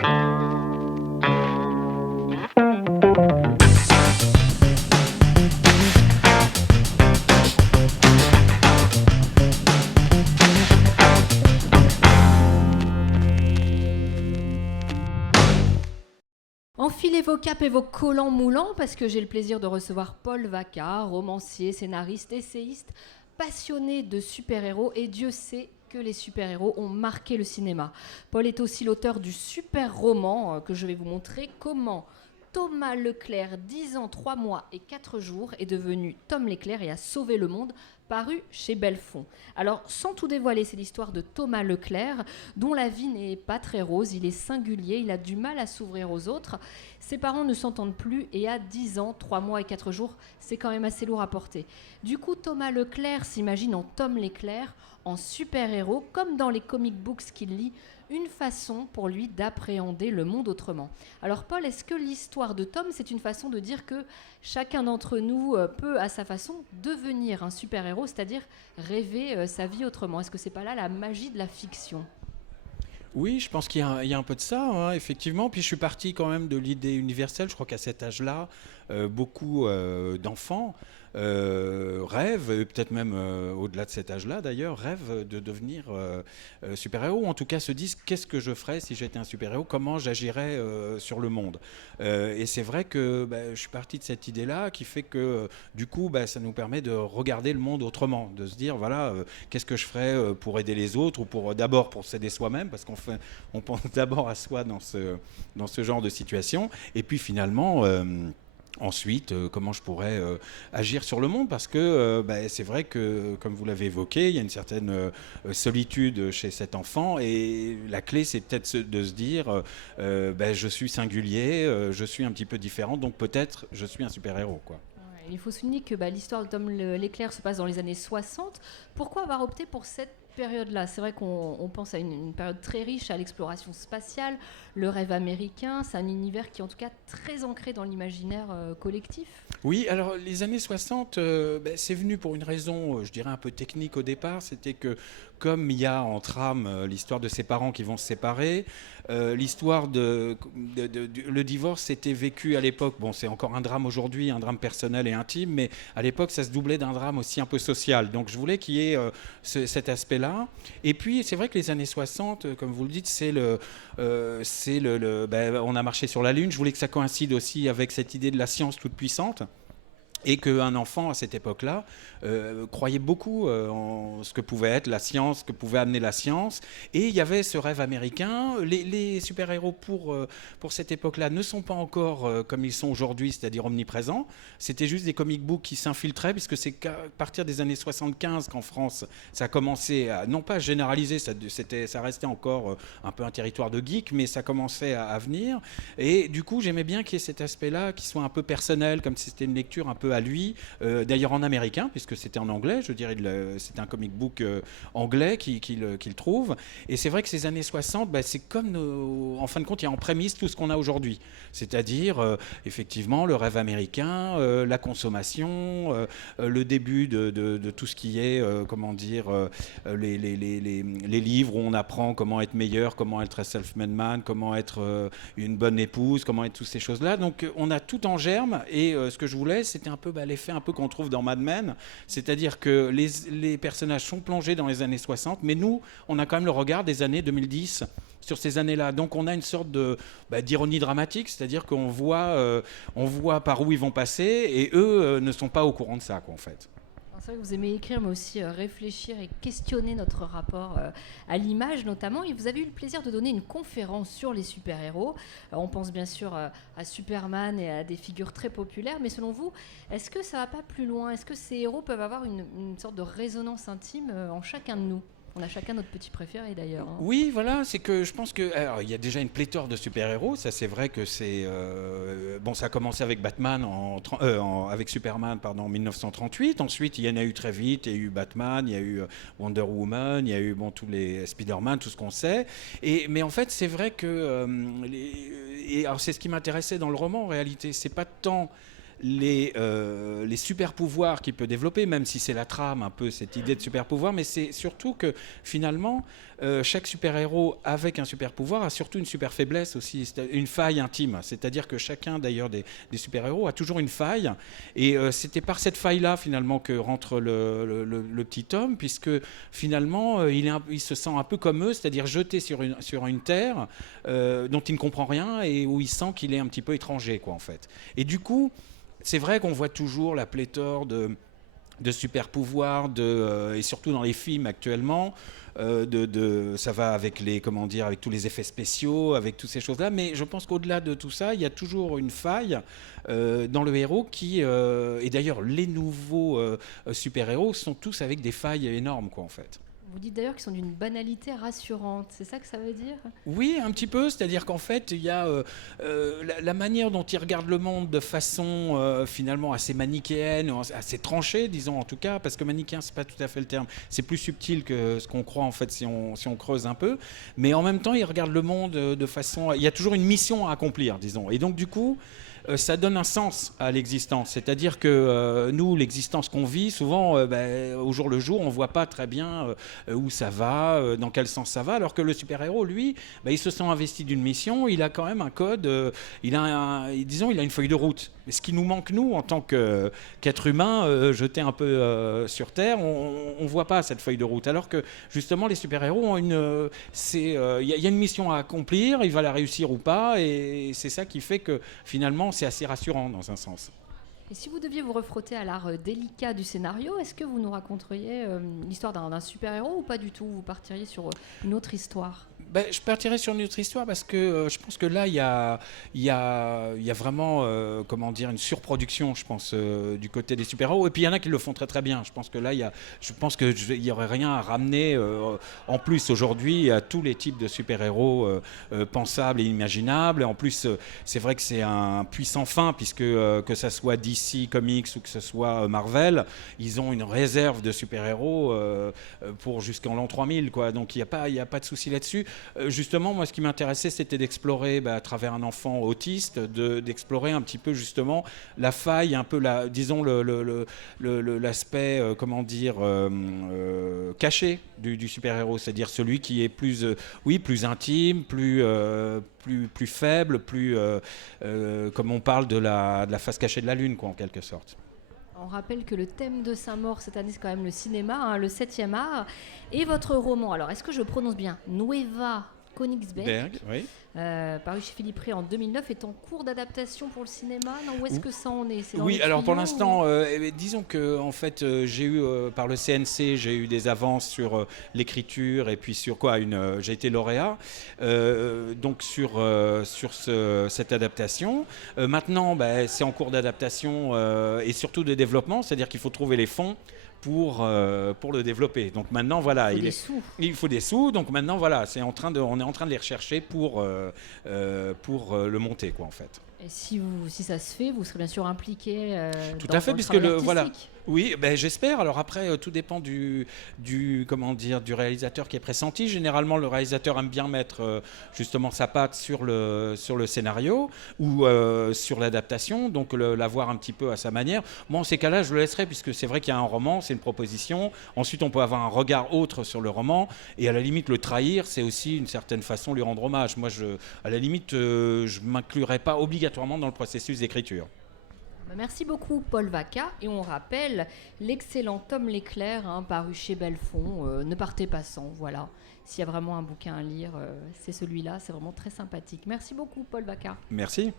Enfilez vos capes et vos collants moulants parce que j'ai le plaisir de recevoir Paul Vaca, romancier, scénariste, essayiste, passionné de super-héros et Dieu sait que les super-héros ont marqué le cinéma. Paul est aussi l'auteur du super roman que je vais vous montrer comment Thomas Leclerc, 10 ans, 3 mois et 4 jours, est devenu Tom Leclerc et a sauvé le monde, paru chez Belfond. Alors, sans tout dévoiler, c'est l'histoire de Thomas Leclerc, dont la vie n'est pas très rose, il est singulier, il a du mal à s'ouvrir aux autres, ses parents ne s'entendent plus et à 10 ans, 3 mois et 4 jours, c'est quand même assez lourd à porter. Du coup, Thomas Leclerc s'imagine en Tom Leclerc, en super-héros, comme dans les comic books qu'il lit, une façon pour lui d'appréhender le monde autrement. Alors Paul, est-ce que l'histoire de Tom, c'est une façon de dire que chacun d'entre nous peut, à sa façon, devenir un super-héros, c'est-à-dire rêver sa vie autrement? Est-ce que c'est pas là la magie de la fiction? Oui, je pense qu'il y a un peu de ça, hein, effectivement. Puis je suis parti quand même de l'idée universelle. Je crois qu'à cet âge-là, beaucoup d'enfants rêvent, et peut-être même au-delà de cet âge-là d'ailleurs, rêvent de devenir super-héros. Ou en tout cas se disent qu'est-ce que je ferais si j'étais un super-héros, comment j'agirais sur le monde. Et c'est vrai que je suis parti de cette idée-là qui fait que du coup, ça nous permet de regarder le monde autrement, de se dire voilà, qu'est-ce que je ferais pour aider les autres ou d'abord pour s'aider soi-même, parce on pense d'abord à soi dans ce genre de situation, et puis finalement ensuite, comment je pourrais agir sur le monde, parce que c'est vrai que, comme vous l'avez évoqué, il y a une certaine solitude chez cet enfant, et la clé, c'est peut-être de se dire, je suis singulier, je suis un petit peu différent, donc peut-être je suis un super-héros, quoi. Ouais, il faut souligner que l'histoire de Tom Leclerc se passe dans les années 60. Pourquoi avoir opté pour cette période-là? C'est vrai qu'on pense à une période très riche, à l'exploration spatiale, le rêve américain. C'est un univers qui est en tout cas très ancré dans l'imaginaire collectif. Oui, alors les années 60, c'est venu pour une raison, je dirais un peu technique au départ. C'était que comme il y a en trame l'histoire de ses parents qui vont se séparer, l'histoire le divorce était vécu à l'époque, bon c'est encore un drame aujourd'hui, un drame personnel et intime, mais à l'époque ça se doublait d'un drame aussi un peu social. Donc je voulais qu'il y ait cet aspect-là. Et puis c'est vrai que les années 60, comme vous le dites, on a marché sur la Lune. Je voulais que ça coïncide aussi avec cette idée de la science toute puissante. Et qu'un enfant à cette époque-là croyait beaucoup en ce que pouvait être la science, ce que pouvait amener la science. Et il y avait ce rêve américain. Les super-héros pour cette époque-là ne sont pas encore comme ils sont aujourd'hui, c'est-à-dire omniprésents. C'était juste des comic books qui s'infiltraient, puisque c'est qu'à partir des années 75 qu'en France, ça a commencé à, non pas généraliser, ça restait encore un peu un territoire de geek, mais ça commençait à venir. Et du coup, j'aimais bien qu'il y ait cet aspect-là, qui soit un peu personnel, comme si c'était une lecture un peu à lui, d'ailleurs en américain, puisque c'était en anglais, je dirais, c'est un comic book anglais qu'il trouve. Et c'est vrai que ces années 60, c'est comme, en fin de compte, il y a en prémisse tout ce qu'on a aujourd'hui. C'est-à-dire, effectivement, le rêve américain, la consommation, le début de tout ce qui est, les livres où on apprend comment être meilleur, comment être un self-made man, comment être une bonne épouse, comment être toutes ces choses-là. Donc on a tout en germe, et ce que je voulais, c'était un peu l'effet un peu qu'on trouve dans Mad Men, c'est-à-dire que les personnages sont plongés dans les années 60, mais nous, on a quand même le regard des années 2010 sur ces années-là. Donc on a une sorte d'ironie dramatique, c'est-à-dire on voit par où ils vont passer, et eux ne sont pas au courant de ça, quoi, en fait. C'est vrai que vous aimez écrire, mais aussi réfléchir et questionner notre rapport à l'image notamment. Et vous avez eu le plaisir de donner une conférence sur les super-héros. On pense bien sûr à Superman et à des figures très populaires, mais selon vous, est-ce que ça va pas plus loin? Est-ce que ces héros peuvent avoir une sorte de résonance intime en chacun de nous? On a chacun notre petit préféré d'ailleurs, hein. Oui, voilà, c'est que je pense que alors, il y a déjà une pléthore de super-héros. Ça, c'est vrai que ça a commencé avec Batman avec Superman, pardon, en 1938. Ensuite, il y en a eu très vite. Il y a eu Batman, il y a eu Wonder Woman, il y a eu tous les Spider-Man, tout ce qu'on sait. Mais en fait, c'est vrai que alors c'est ce qui m'intéressait dans le roman. En réalité, c'est pas tant les super pouvoirs qu'il peut développer, même si c'est la trame un peu cette idée de super pouvoir, mais c'est surtout que finalement chaque super-héros avec un super pouvoir a surtout une super faiblesse aussi, une faille intime. C'est-à-dire que chacun d'ailleurs des super-héros a toujours une faille, et c'était par cette faille-là finalement que rentre le petit homme, puisque finalement il se sent un peu comme eux, c'est-à-dire jeté sur une terre dont il ne comprend rien et où il sent qu'il est un petit peu étranger, quoi, en fait. Et du coup, c'est vrai qu'on voit toujours la pléthore de super pouvoirs, et surtout dans les films actuellement. Ça va avec avec tous les effets spéciaux, avec toutes ces choses-là, mais je pense qu'au-delà de tout ça, il y a toujours une faille dans le héros et d'ailleurs les nouveaux super-héros sont tous avec des failles énormes, quoi, en fait. Vous dites d'ailleurs qu'ils sont d'une banalité rassurante, c'est ça que ça veut dire? Oui, un petit peu, c'est-à-dire qu'en fait, il y a la manière dont ils regardent le monde de façon finalement assez manichéenne, assez tranchée, disons en tout cas, parce que manichéen, c'est pas tout à fait le terme, c'est plus subtil que ce qu'on croit en fait si on creuse un peu, mais en même temps, ils regardent le monde de façon... Il y a toujours une mission à accomplir, disons, et donc du coup... ça donne un sens à l'existence. C'est-à-dire que nous, l'existence qu'on vit, souvent, au jour le jour, on ne voit pas très bien où ça va, dans quel sens ça va, alors que le super-héros, lui, il se sent investi d'une mission, il a quand même un code, disons, il a une feuille de route. Et ce qui nous manque, nous, en tant qu'être humain, jeté un peu sur Terre, on ne voit pas cette feuille de route. Alors que, justement, les super-héros ont y a une mission à accomplir, il va la réussir ou pas, et c'est ça qui fait que, finalement, c'est assez rassurant dans un sens. Et si vous deviez vous refrotter à l'art délicat du scénario, est-ce que vous nous raconteriez l'histoire d'un super-héros ou pas du tout? Vous partiriez sur une autre histoire? Je partirais sur une autre histoire parce que je pense que là, il y a vraiment une surproduction, je pense, du côté des super-héros. Et puis il y en a qui le font très très bien. Je pense que là, il n'y aurait rien à ramener en plus aujourd'hui à tous les types de super-héros pensables et imaginables. Et en plus, c'est vrai que c'est un puissant fin, puisque que ça soit DC Comics ou que ce soit Marvel, ils ont une réserve de super-héros pour jusqu'en l'an 3000, quoi. Donc il n'y a pas de souci là-dessus. Justement, moi, ce qui m'intéressait, c'était d'explorer, à travers un enfant autiste, d'explorer un petit peu justement la faille, un peu disons l'aspect, caché du super-héros, c'est-à-dire celui qui est plus intime, plus faible, comme on parle de la face cachée de la lune, quoi, en quelque sorte. On rappelle que le thème de Saint-Maur cette année, c'est quand même le cinéma, le 7e art. Et votre roman, alors est-ce que je prononce bien Nueva Königsberg, oui. Paru chez Philippe Ray en 2009, est en cours d'adaptation pour le cinéma. Non, où est-ce que ça en est? Oui, alors pour l'instant, disons que en fait, j'ai eu par le CNC, j'ai eu des avances sur l'écriture et puis sur j'ai été lauréat, donc sur cette adaptation. Maintenant, c'est en cours d'adaptation et surtout de développement, c'est-à-dire qu'il faut trouver les fonds pour le développer. Donc maintenant, voilà, il faut des sous. Donc maintenant, voilà, on est en train de les rechercher pour le monter, quoi, en fait. Et si ça se fait, vous serez bien sûr impliqué tout dans à fait, le puisque travail artistique. voilà. Oui, j'espère. Alors après, tout dépend du réalisateur qui est pressenti. Généralement, le réalisateur aime bien mettre justement sa patte sur le scénario ou sur l'adaptation, donc l'avoir un petit peu à sa manière. Moi, en ces cas-là, je le laisserai, puisque c'est vrai qu'il y a un roman, c'est une proposition. Ensuite, on peut avoir un regard autre sur le roman, et à la limite, le trahir, c'est aussi une certaine façon lui rendre hommage. Moi, à la limite, je m'inclurai pas obligatoirement dans le processus d'écriture. Merci beaucoup Paul Vaca, et on rappelle l'excellent Tom Leclerc, paru chez Belfond, Ne partez pas sans, voilà. S'il y a vraiment un bouquin à lire, c'est celui-là, c'est vraiment très sympathique. Merci beaucoup Paul Vaca. Merci.